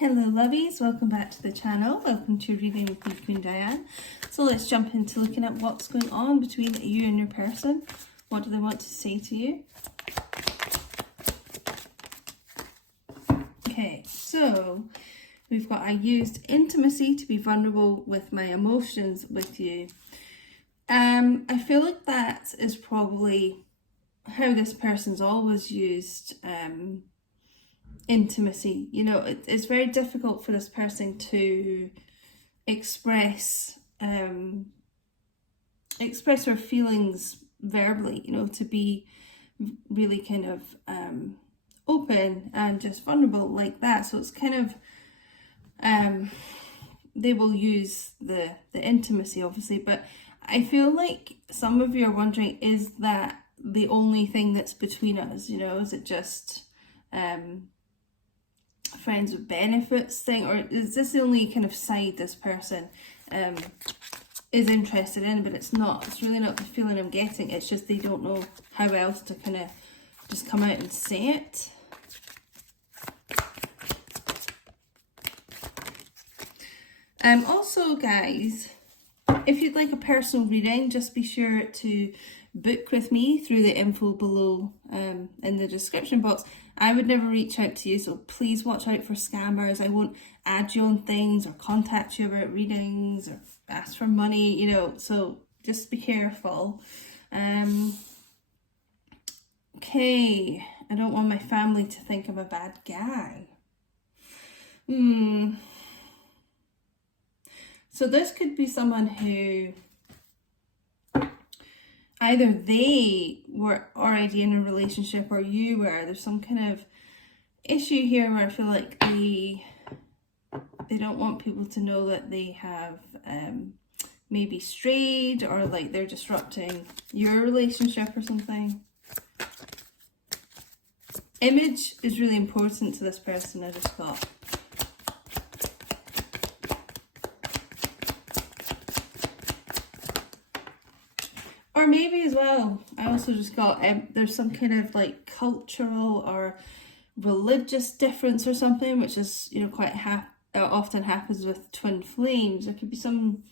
Hello lovies, welcome back to the channel. Welcome to your reading with Queen Diane. So let's jump into looking at what's going on between you and your person. What do they want to say to you? Okay, so we've got, I used intimacy to be vulnerable with my emotions with you. I feel like that is probably how this person's always used intimacy. You know, it's very difficult for this person to express her feelings verbally, you know, to be really kind of open and just vulnerable like that. So it's kind of they will use the intimacy, obviously, but I feel like some of you are wondering, is that the only thing that's between us? You know, is it just friends with benefits thing, or is this the only kind of side this person is interested in? But it's not, it's really not the feeling I'm getting. It's just they don't know how else to kind of just come out and say it. Also guys, if you'd like a personal reading, just be sure to book with me through the info below in the description box. I would never reach out to you, so please watch out for scammers. I won't add you on things or contact you about readings or ask for money, you know, so just be careful. Okay, I don't want my family to think I'm a bad guy. So this could be someone who either they were already in a relationship or you were. There's some kind of issue here where I feel like they don't want people to know that they have maybe strayed, or like they're disrupting your relationship or something. Image is really important to this person, I just thought. Or maybe as well, I also just got, there's some kind of like cultural or religious difference or something, which is, you know, quite often happens with twin flames. There could be some,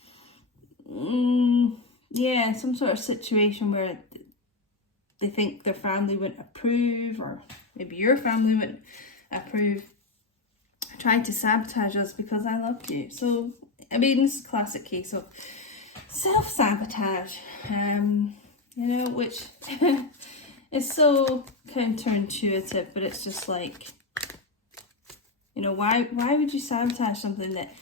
yeah, some sort of situation where they think their family wouldn't approve, or maybe your family wouldn't approve, trying to sabotage us because I love you. So, I mean, this is a classic case of self-sabotage, you know, which is so counterintuitive, but it's just like, you know, why would you sabotage something that,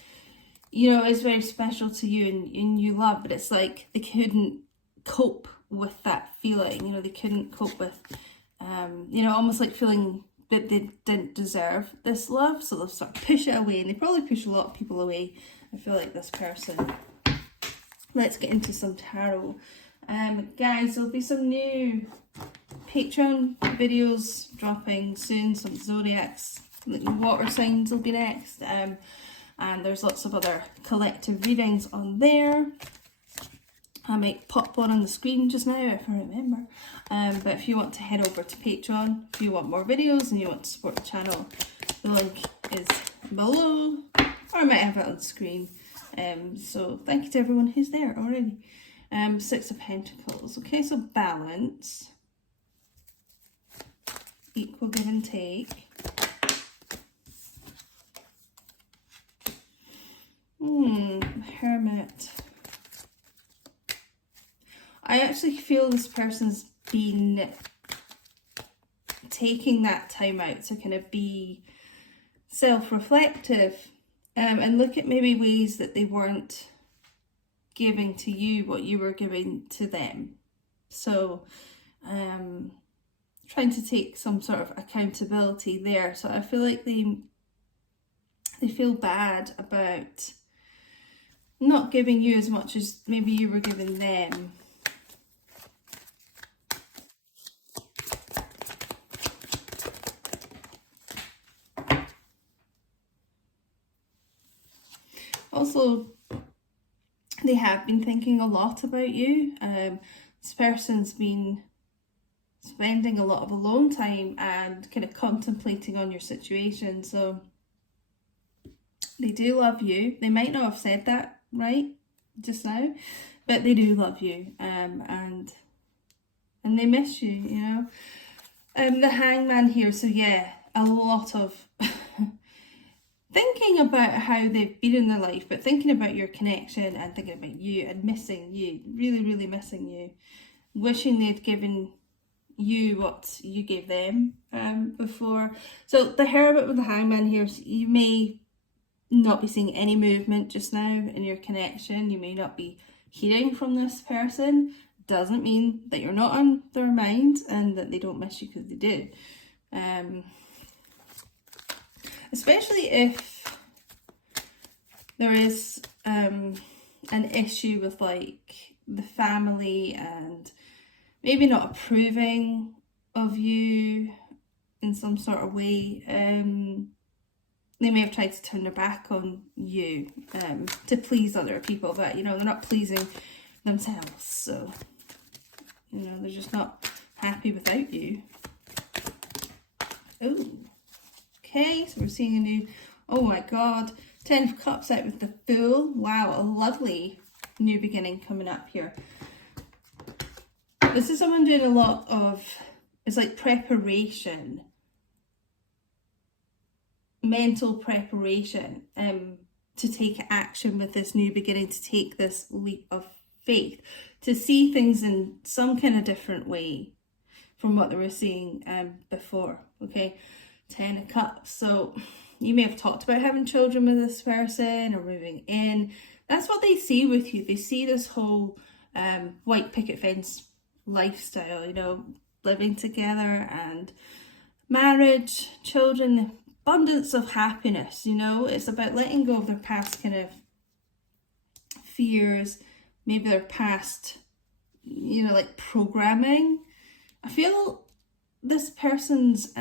you know, is very special to you and you love? But it's like they couldn't cope with that feeling, you know, they couldn't cope with, you know, almost like feeling that they didn't deserve this love, so they'll sort of push it away, and they probably push a lot of people away. I feel like this person. Let's get into some tarot. Guys, there'll be some new Patreon videos dropping soon, some zodiacs, water signs will be next, and there's lots of other collective readings on there. I might pop one on the screen just now if I remember, but if you want to head over to Patreon, if you want more videos and you want to support the channel, the link is below, or I might have it on screen. So thank you to everyone who's there already. Six of Pentacles. Okay, so balance, equal give and take. Hermit. I actually feel this person's been taking that time out to kind of be self-reflective. And look at maybe ways that they weren't giving to you what you were giving to them. So trying to take some sort of accountability there. So I feel like they feel bad about not giving you as much as maybe you were giving them. Also, they have been thinking a lot about you. This person's been spending a lot of alone time and kind of contemplating on your situation. So They do love you. They might not have said that right just now, but they do love you, and they miss you, you know. The Hangman here, so yeah, a lot of thinking about how they've been in their life, but thinking about your connection and thinking about you and missing you, really, really missing you, wishing they'd given you what you gave them before. So the Hermit with the Hangman here, so you may not be seeing any movement just now in your connection. You may not be hearing from this person. Doesn't mean that you're not on their mind and that they don't miss you, because they do. Especially if there is an issue with like the family and maybe not approving of you in some sort of way. They may have tried to turn their back on you to please other people, but you know, they're not pleasing themselves, so you know, they're just not happy without you. Oh, okay, so we're seeing a new, oh my god, 10 of Cups out with the Fool. Wow, a lovely new beginning coming up here. This is someone doing a lot of, it's like preparation, mental preparation to take action with this new beginning, to take this leap of faith, to see things in some kind of different way from what they were seeing before. Okay, 10 of Cups. So you may have talked about having children with this person or moving in. That's what they see with you. They see this whole white picket fence lifestyle, you know, living together and marriage, children, abundance of happiness, you know. It's about letting go of their past kind of fears, maybe their past, you know, like programming. I feel this person's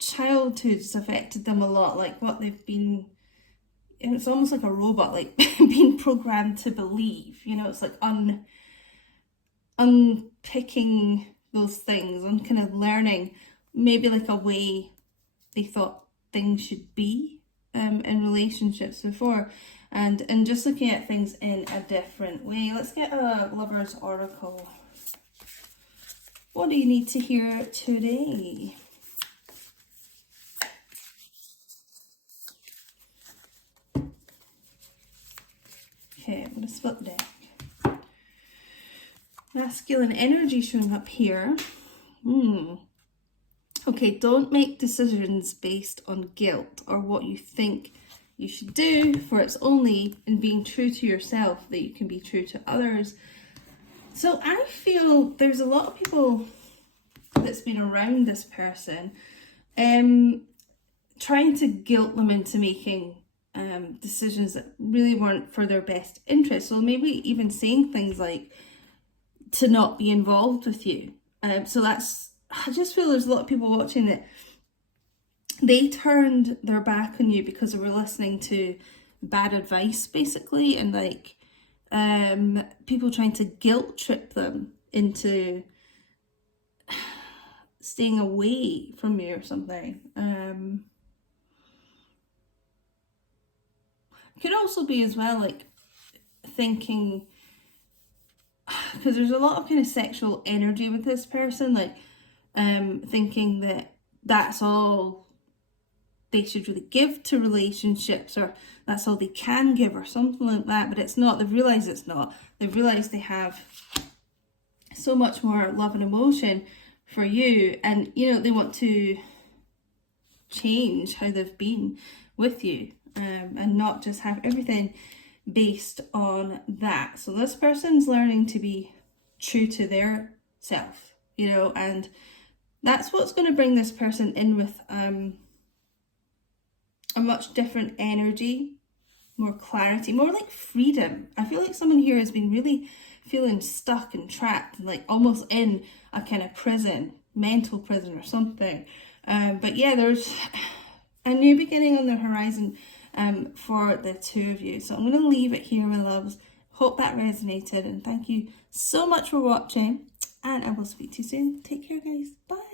childhood's affected them a lot, like what they've been, it's almost like a robot, like being programmed to believe, you know. It's like unpicking those things and kind of learning maybe like a way they thought things should be in relationships before, and just looking at things in a different way. Let's get a Lover's Oracle. What do you need to hear today? Okay, I'm going to split the deck. Masculine energy showing up here. Okay, don't make decisions based on guilt or what you think you should do, for it's only in being true to yourself that you can be true to others. So I feel there's a lot of people that's been around this person trying to guilt them into making decisions that really weren't for their best interest. So maybe even saying things like to not be involved with you. So that's, I just feel there's a lot of people watching that they turned their back on you because they were listening to bad advice, basically, and like people trying to guilt trip them into staying away from you or something. It could also be as well like thinking, because there's a lot of kind of sexual energy with this person, like thinking that that's all they should really give to relationships, or that's all they can give, or something like that. But it's not. They've realised it's not. They've realised they have so much more love and emotion for you, and you know, they want to change how they've been with you, and not just have everything based on that. So this person's learning to be true to their self, you know, and that's what's going to bring this person in with a much different energy, more clarity, more like freedom. I feel like someone here has been really feeling stuck and trapped, and like almost in a kind of prison, mental prison or something. But yeah, there's a new beginning on the horizon for the two of you. So I'm going to leave it here, my loves. Hope that resonated, and thank you so much for watching, and I will speak to you soon. Take care, guys. Bye.